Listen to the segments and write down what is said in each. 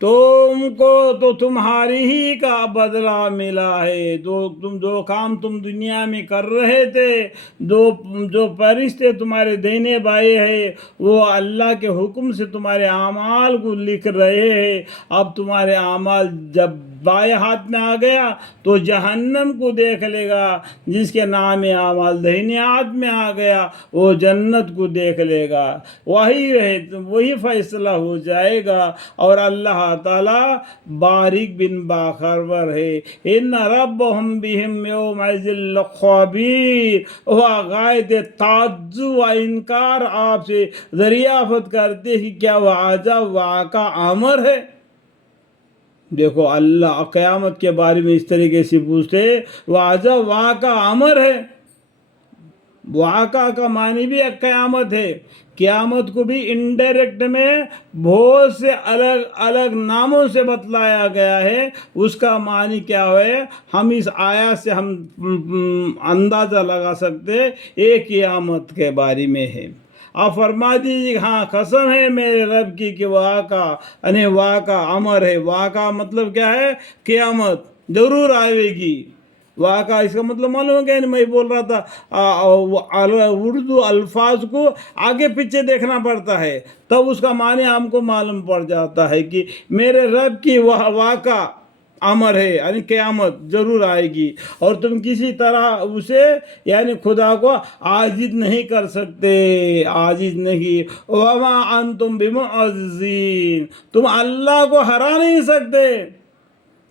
تم کو تو تمہاری ہی کا بدلہ ملا ہے، جو کام تم دنیا میں کر رہے تھے، جو فرشتے تمہارے دینے بائے ہیں، وہ اللہ کے حکم سے تمہارے اعمال کو لکھ رہے ہیں۔ اب تمہارے اعمال جب بائیں ہاتھ میں آ گیا تو جہنم کو دیکھ لے گا، جس کے نام اعمال دہنے ہاتھ میں آ گیا وہ جنت کو دیکھ لے گا۔ وہی فیصلہ ہو جائے گا، اور اللہ تعالیٰ باریک بن باخبر ہے۔ ان ربهم بهم یومئذ لخبیر، وہ غایت تعجب و انکار آپ سے دریافت کرتے کہ کیا وہ عجب واقع امر ہے۔ دیکھو اللہ قیامت کے بارے میں اس طریقے سے پوچھتے، وہ عجب واقع امر ہے۔ واقع کا معنی بھی ایک قیامت ہے۔ قیامت کو بھی انڈائریکٹ میں بہت سے الگ الگ ناموں سے بتلایا گیا ہے۔ اس کا معنی کیا ہے، ہم اس آیات سے ہم اندازہ لگا سکتے ایک قیامت کے بارے میں ہے۔ آپ فرما دیجیے ہاں قسم ہے میرے رب کی کہ واقع یعنی واقع امر ہے۔ واقع مطلب کیا ہے، قیامت ضرور آئے گی۔ واقع اس کا مطلب معلوم ہو گیا، میں بول رہا تھا اردو الفاظ کو آگے پیچھے دیکھنا پڑتا ہے، تب اس کا معنی ہم کو معلوم پڑ جاتا ہے کہ میرے رب کی واقع امر ہے، یعنی قیامت ضرور آئے گی، اور تم کسی طرح اسے یعنی خدا کو عاجز نہیں کر سکتے، عاجز نہیں۔ وما انتم بمعجزین، تم اللہ کو ہرا نہیں سکتے۔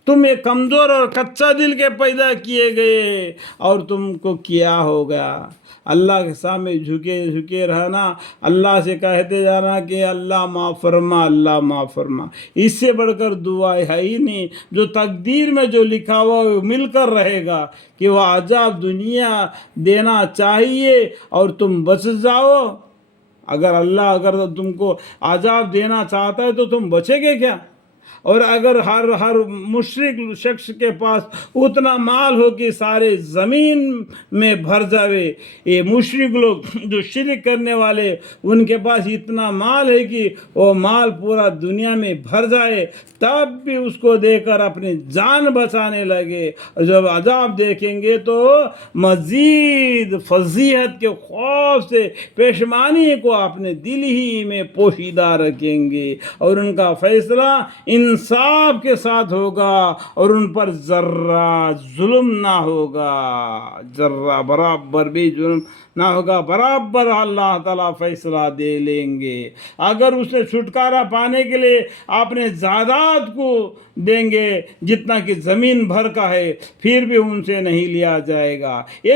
تم ایک کمزور اور کچا دل کے پیدا کیے گئے، اور تم کو کیا ہوگا اللہ کے سامنے جھکے رہنا، اللہ سے کہتے جانا کہ اللہ معاف فرما، اللہ معاف فرما۔ اس سے بڑھ کر دعا ہے ہی نہیں۔ جو تقدیر میں جو لکھا ہوا وہ مل کر رہے گا کہ وہ عذاب دنیا دینا چاہیے اور تم بچ جاؤ۔ اگر اگر تم کو عذاب دینا چاہتا ہے تو تم بچے گے کیا؟ اور اگر ہر مشرک شخص کے پاس اتنا مال ہو کہ سارے زمین میں بھر جاوے، یہ مشرک لوگ جو شرک کرنے والے ان کے پاس اتنا مال ہے کہ وہ مال پورا دنیا میں بھر جائے، تب بھی اس کو دے کر اپنی جان بچانے لگے، اور جب عذاب دیکھیں گے تو مزید فضیحت کے خوف سے پشیمانی کو اپنے دل ہی میں پوشیدہ رکھیں گے، اور ان کا فیصلہ انصاف کے ساتھ ہوگا، اور ان پر ذرہ ظلم نہ ہوگا، ذرہ برابر بھی ظلم نہ ہوگا، برابر اللہ تعالیٰ فیصلہ دے لیں گے۔ اگر اس نے چھٹکارا پانے کے لیے اپنے جائیداد کو دیں گے جتنا کہ زمین بھر کا ہے، پھر بھی ان سے نہیں لیا جائے گا۔ یہ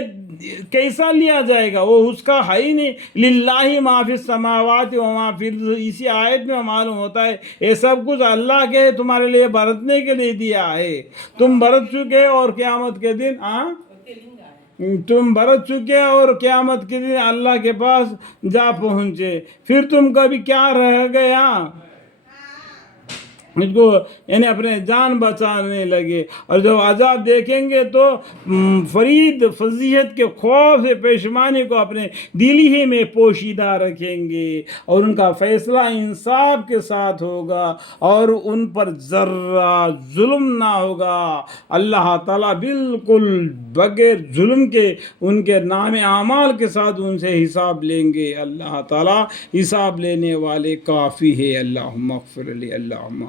کیسا لیا جائے گا، وہ اس کا ہے ہی نہیں۔ للہ ما فی السماوات و ما فی الارض، اسی آیت میں معلوم ہوتا ہے یہ سب کچھ اللہ کے تمہارے لیے برتنے کے لیے دیا ہے۔ تم برت چکے اور قیامت کے دن تم برت چکے اور قیامت کے دن اللہ کے پاس جا پہنچے، پھر تم کا بھی کیا رہ گیا؟ اس کو یعنی اپنے جان بچانے لگے، اور جب عذاب دیکھیں گے تو فرید فضیحت کے خوف سے پشیمانی کو اپنے دل ہی میں پوشیدہ رکھیں گے، اور ان کا فیصلہ انصاف کے ساتھ ہوگا، اور ان پر ذرہ ظلم نہ ہوگا۔ اللہ تعالیٰ بالکل بغیر ظلم کے ان کے نام اعمال کے ساتھ ان سے حساب لیں گے۔ اللہ تعالیٰ حساب لینے والے کافی ہے۔ اللہم اغفر لی، اللہم